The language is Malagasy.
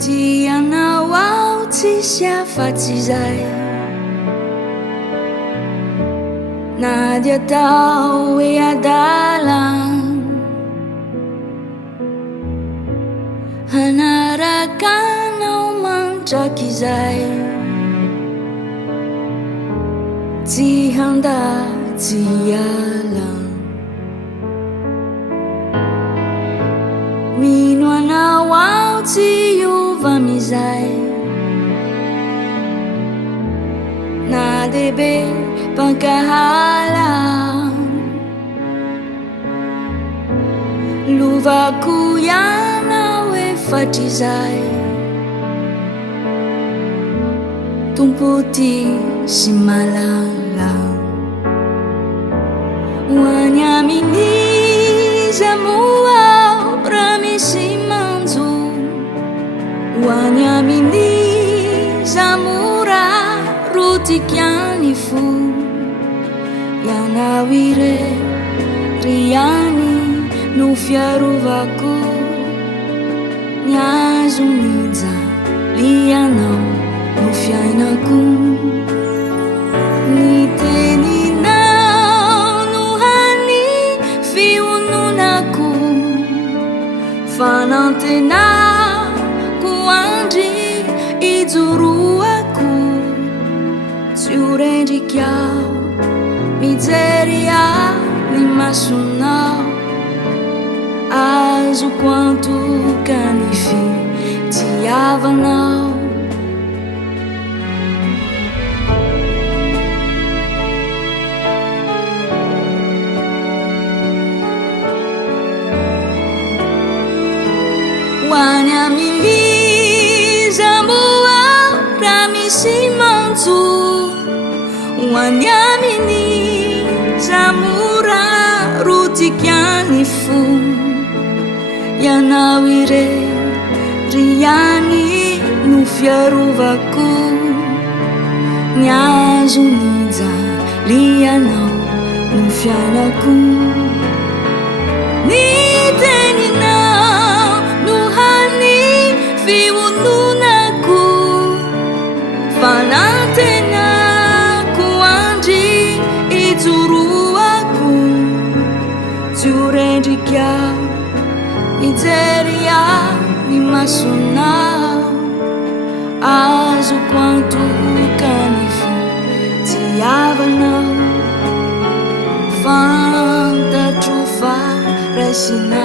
Tianao ao tsisy afa-tsy zay, na dia atao hoe adala hanaraka anao mandraky izay, tsy handatsy ala. Mino anao ao tsy hiova mizay, na debe pankahala lovako ianao efatra izay, tompoty sy malala ho any amin'iza moa raha misy manjo, ho any amin'iza mora rotikyany fo, ianao irery no fiarovako, ny azon'ijalianao no fiainako. Ny teninao no hany fiononako, fanantenako andry ijoroako, tsy ho rendrika aho mijery ny masonao, azoko antoka ny fitiavanao. Ho any amin'iza moa raha misy manjo, ho any amin'iza mora rotikyany fo, ianao irery no fiarovako, ny azon'ijalianao no fiainako. Ny teninao no hany fiononako, fanantenako andry ijoroako, tsy ho rendrika aho mijery ny masonao, azoko antoka ny fitiavanao, fantatro fa raisinao.